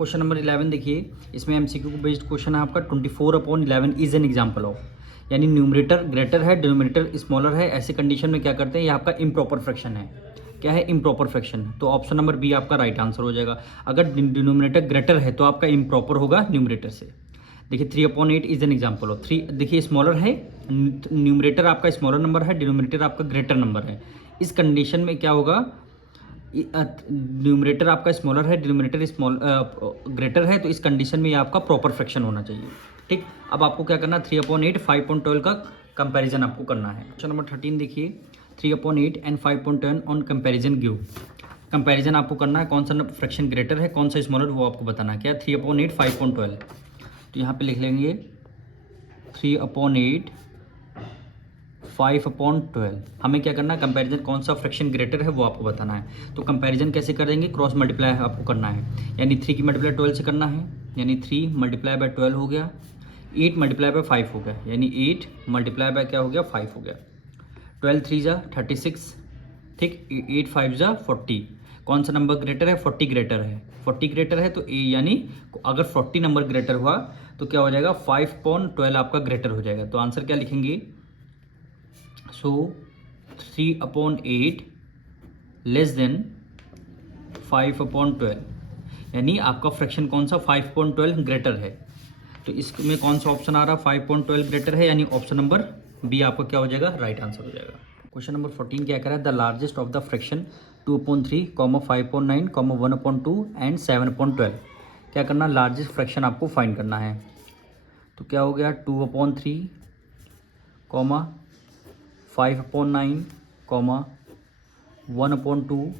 Question number 11 देखिए, इसमें MCQ based question है आपका 24/11 इज एन एग्जाम्पल ऑफ, यानी न्यूमरेटर ग्रेटर है डिनोमिनेटर स्मॉलर है, ऐसे कंडीशन में क्या करते हैं, ये आपका इम्प्रॉपर फ्रैक्शन है। क्या है? Improper fraction. तो ऑप्शन नंबर बी आपका राइट आंसर हो जाएगा। अगर डिनोमिनेटर ग्रेटर है तो आपका इम्प्रॉपर होगा न्यूमरेटर से। देखिए 3/8 इज एन एग्जाम्पल ऑफ 3। देखिए स्मॉलर है, न्यूमरेटर आपका स्मॉलर नंबर है, डिनोमिनेटर आपका ग्रेटर नंबर है। इस कंडीशन में क्या होगा, न्यूमरेटर आपका स्मॉलर है, डिनोमिनेटर स्मॉल ग्रेटर है, तो इस कंडीशन में ये आपका प्रॉपर फ्रैक्शन होना चाहिए। ठीक, अब आपको क्या करना है, 3/8 5/12 का कंपैरिजन आपको करना है। क्वेश्चन नंबर 13 देखिए, 3/8 and 5/10 on comparison give. Comparison आपको करना है, कौन सा फ्रैक्शन ग्रेटर है कौन सा स्मॉलर, वो आपको बताना है। क्या 3/8 5/12, तो यहाँ पे लिख लेंगे 3/8 5/12। हमें क्या करना है, कंपैरिजन कौन सा फ्रैक्शन ग्रेटर है वो आपको बताना है। तो कंपैरिजन कैसे करेंगे, क्रॉस मल्टीप्लाई आपको करना है, यानी 3 की मल्टीप्लाई 12 से करना है, यानी 3 मल्टीप्लाई बाय 12 हो गया, 8 मल्टीप्लाई बाय 5 हो गया, यानी 8 मल्टीप्लाई बाय क्या हो गया 5 हो गया, 12 3 जा 36, ठीक, 8 5 जा 40। कौन सा नंबर ग्रेटर है, 40 ग्रेटर है, 40 ग्रेटर है तो ए, यानी अगर 40 नंबर ग्रेटर हुआ तो क्या हो जाएगा 5/12 आपका ग्रेटर हो जाएगा। तो आंसर क्या लिखेंगे, सो 3/8 लेस देन 5/12, यानी आपका फ्रैक्शन कौन सा 5/12 ग्रेटर है। तो इसमें कौन सा ऑप्शन आ रहा है, 5/12 ग्रेटर है, यानी ऑप्शन नंबर बी आपका क्या हो जाएगा, राइट आंसर हो जाएगा। क्वेश्चन नंबर 14 क्या कह रहा है, the largest of the fraction 2/3, 5/9, 1/2 and 7/12। क्या करना, लार्जेस्ट फ्रैक्शन आपको फाइंड करना है। तो क्या हो गया 2/3, 5/9, 1/2,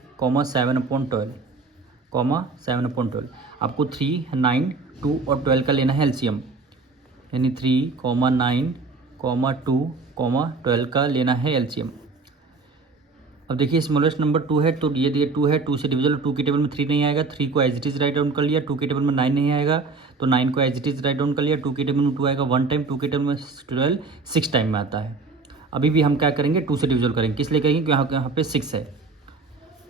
7/12। आपको 3, 9, 2 और 12 का लेना है एलसीएम, यानी 3, 9, 2, 12 का लेना है एलसीएम। अब देखिए स्मॉलेस्ट नंबर 2 है, तो ये 2 है, 2 से डिविजल, 2 की टेबल में 3 नहीं आएगा, 3 को as it is write down कर लिया, 2 की टेबल में 9 नहीं आएगा तो 9 को as it is write down कर लिया, 2 की टेबल में 2 आएगा 1 टाइम, 2 की टेबल में 12 6 टाइम में आता है। अभी भी हम क्या करेंगे, 2 से डिविजल करेंगे, किस लिए करेंगे, क्योंकि यहाँ पे 6 है।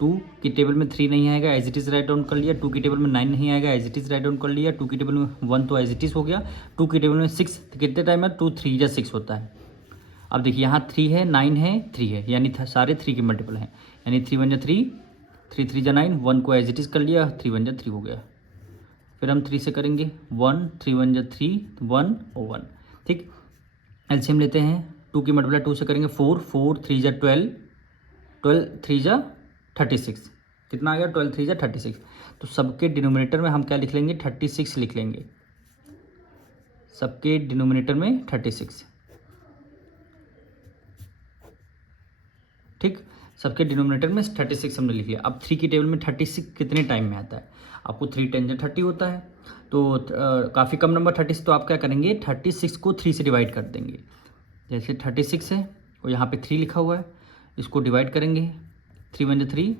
2 की टेबल में 3 नहीं आएगा, as it is write down कर लिया, 2 की टेबल में 9 नहीं आएगा, as it is write down कर लिया, 2 की टेबल में 1 तो एज इट इज हो गया, 2 की टेबल में 6, कितने टाइम है, 2 3 या 6 होता है। अब देखिए यहाँ 3 है, 9 है, 3 है, यानी सारे 3 के मल्टीपल हैं, यानी 3 1 जा 3, 3 3 जा 9, 1 को एज इट इज कर लिया, 3 1 जा 3 हो गया। फिर हम 3 से करेंगे 1, 3 1 जा 3, 1 और 1, ठीक। एलसीएम लेते हैं, 2 की मल्टीप्लाई 2 से करेंगे 4, 4 3 जा 12, 12 3 जा 36, कितना आ गया 12 3 जा 36। तो सबके डिनोमिनेटर में हम क्या लिख लेंगे, 36 लिख लेंगे, सबके डिनोमिनेटर में 36, ठीक, सबके डिनोमिनेटर में 36 हमने लिख लिया। अब 3 की टेबल में 36 कितने टाइम में आता है, आपको 3 10 30 होता है, तो काफ़ी कम नंबर 36, तो आप क्या करेंगे 36 को 3 से डिवाइड कर देंगे। जैसे 36 है और यहाँ पे 3 लिखा हुआ है, इसको डिवाइड करेंगे, 3 1 जा 3,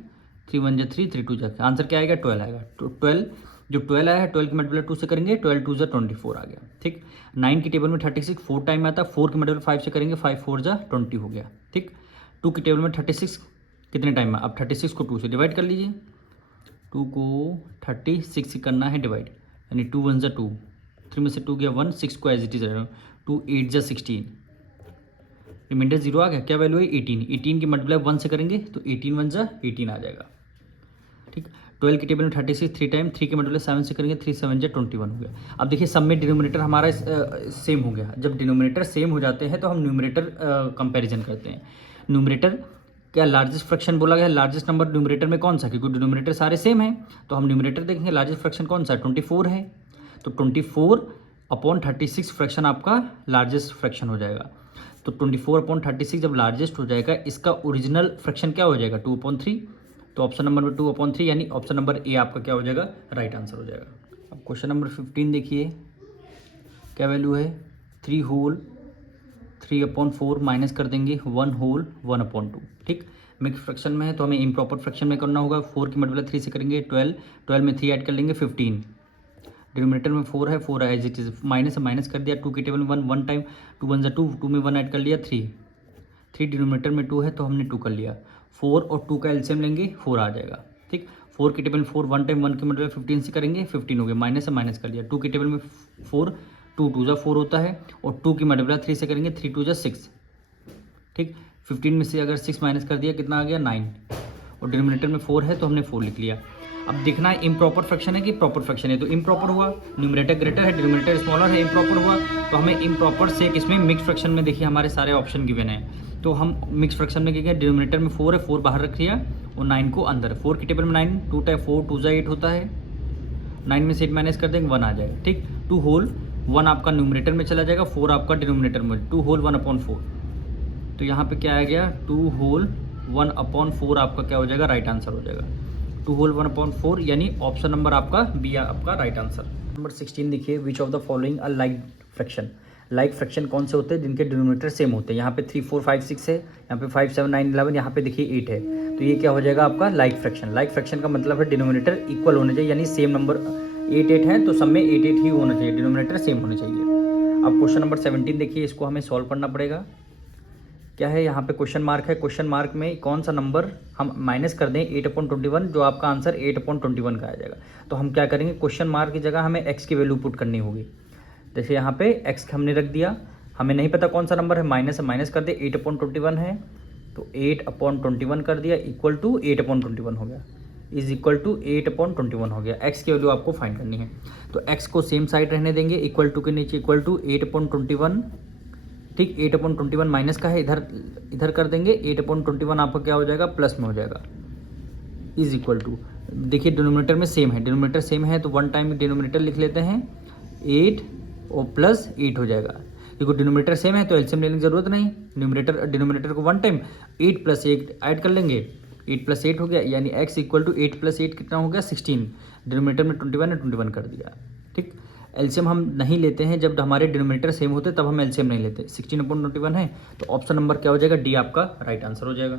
3 1 जा 3, 3 2 जा, आंसर क्या आएगा 12 आएगा। तो 12, जो 12 आया है 12 की मल्टीप्लाई 2 से करेंगे, 12 2 जा 24 आ गया, ठीक। 9 की टेबल में 36 4 टाइम आता है, 4 की मल्टीप्लाई 5 से करेंगे, 5 4 जा 20 हो गया, ठीक। 2 की टेबल में 36 कितने टाइम में, अब 36 को 2 से डिवाइड कर लीजिए, 2 को 36 से करना है डिवाइड, यानी 2 1 जा 2, 3 में से 2 गया 1, 6 को एज इट इज 2 8 जा 16, रिमाइंडर 0 आ गया, क्या वैल्यू है 18, 18 की मल्टीप्लाई 1 से करेंगे तो 18 1 जा 18 आ जाएगा, ठीक। 12 की टेबल में 36 3 टाइम, 3 के मल्टीप्लाई 7 से करेंगे, 3 7 जा 21 हो गया। अब देखिए सब में डिनोमिनेटर हमारा सेम हो गया, जब डिनोमिनेटर सेम हो जाते हैं तो हम न्यूमरेटर कंपैरिजन करते हैं। न्यूमरेटर क्या लार्जेस्ट फ्रैक्शन बोला गया है, लार्जेस्ट नंबर न्यूमरेटर में कौन सा, क्योंकि डिनोमिनेटर सारे सेम हैं, तो हम न्यूमरेटर देखेंगे लार्जेस्ट फ्रैक्शन कौन सा है, 24 है, तो 24/36 फ्रैक्शन आपका लार्जेस्ट फ्रैक्शन हो जाएगा। तो 24/36 जब लार्जेस्ट हो जाएगा, इसका ओरिजिनल फ्रैक्शन क्या हो जाएगा 2/3, तो ऑप्शन नंबर में 2/3, यानी ऑप्शन नंबर ए आपका क्या हो जाएगा, राइट आंसर हो जाएगा। अब क्वेश्चन नंबर 15 देखिए, क्या वैल्यू है 3 होल 3/4 माइनस कर देंगे 1 होल 1/2, ठीक। मिक्स फ्रैक्शन में है तो हमें इम्प्रॉपर फ्रैक्शन में करना होगा, 4 की मल्टीप्लाई 3 से करेंगे 12, 12 में 3 ऐड कर लेंगे 15, डिनोमिनेटर में 4 है, 4 as it is minus minus कर दिया, 2 की टेबल में 1 टाइम, 2 1 जा 2, 2 में 1 ऐड कर लिया 3, 3 डिनोमिनेटर में 2 है तो हमने 2 कर लिया, 4 और 2 का एलसीएम लेंगे 4 आ जाएगा, ठीक। 4 की टेबल में 4 1 टाइम 1 के मल्टीप्लाई 15 से करेंगे 15 हो गया, माइनस से माइनस कर दिया। 2 की टेबल में 4 2 2 जा 4 होता है, और 2 की मल्टीप्लाई 3 से करेंगे 3 2 जा 6। ठीक, 15 में से अगर 6 माइनस कर दिया कितना आ गया 9, और डिनोमिनेटर में 4 है तो हमने 4 लिख लिया। अब देखना है इम्प्रॉपर फ्रैक्शन है कि प्रॉपर फ्रैक्शन है। तो इम्प्रॉपर हुआ, न्यूमरेटर ग्रेटर है, डिनोमिनेटर स्मॉलर है, इम्प्रॉपर हुआ। तो हमें इम्प्रॉपर से किसमें, मिक्स फ्रैक्शन में देखिए हमारे सारे ऑप्शन गिवन हैं। तो हम मिक्स फ्रैक्शन में क्या किया, डिनोमिनेटर में 4 है, 4 बाहर रख लिया और 9 को अंदर। 4 की टेबल में 9 2 टाइम 4 2 जा 8 होता है, 9 में से 8 माइनस कर देंगे 1 आ जाएगा। ठीक, 2 होल 1 आपका न्यूमरेटर में चला जाएगा, 4 आपका डिनोमिनेटर में, 2 होल 1/4। तो यहाँ पे क्या आ गया, 2 होल 1/4 आपका क्या हो जाएगा, राइट आंसर हो जाएगा। 2 होल 1/4 यानी ऑप्शन नंबर आपका बी आपका राइट आंसर। नंबर 16 देखिए, which of the following a like fraction. Like fraction कौन से होते हैं, जिनके डिनोमिनेटर सेम होते हैं। यहाँ पे 3 4 5 6 है, यहाँ पे 5 7 9 11, यहाँ पे देखिए 8 है। तो ये क्या हो जाएगा आपका लाइक फ्रैक्शन। लाइक फ्रैक्शन का मतलब है डिनोमिनेटर इक्वल होने चाहिए, यानी सेम नंबर 8 8 है तो सब में 8 8 ही होना चाहिए, डिनोमिनेटर सेम होने चाहिए। अब क्वेश्चन नंबर 17 देखिए, इसको हमें सॉल्व करना पड़ेगा। क्या है, यहाँ पे क्वेश्चन मार्क है, क्वेश्चन मार्क में कौन सा नंबर हम माइनस कर दें 8/21, जो आपका आंसर 8/21 का आ जाएगा। तो हम क्या करेंगे, क्वेश्चन मार्क की जगह हमें x की वैल्यू पुट करनी होगी। जैसे यहाँ पे x हमने रख दिया, हमें नहीं पता कौन सा नंबर है, माइनस से माइनस कर दे, 8/21 है तो 8/21 कर दिया, इक्वल टू 8/21 हो गया, इज इक्वल टू 8/21 हो गया। x की वैल्यू आपको फाइंड करनी है। तो x को सेम साइड रहने देंगे, इक्वल टू के नीचे इक्वल टू 8/21। ठीक, 8/21 माइनस का है, इधर कर देंगे, 8/21 आपका क्या हो जाएगा, प्लस में हो जाएगा, इज इक्वल टू, देखिए डिनोमिनेटर में सेम है, डिनोमिनेटर सेम है तो 1 टाइम डिनोमिनेटर लिख लेते हैं, 8 और प्लस 8 हो जाएगा। देखो डिनोमिनेटर सेम है तो एलसीएम लेने की जरूरत नहीं, डिनोमिनेटर को 1 टाइम 8 + 8 ऐड कर लेंगे, 8 + 8 हो गया, यानी x इक्वल टू 8 + 8 कितना हो गया 16। डिनोमिनेटर में 21 है, 21 कर दिया। ठीक, एलसीएम हम नहीं लेते हैं, जब हमारे डिनोमिनेटर सेम होते तब हम एलसीएम नहीं लेते। 16/21 है तो ऑप्शन नंबर क्या हो जाएगा, डी आपका राइट आंसर हो जाएगा।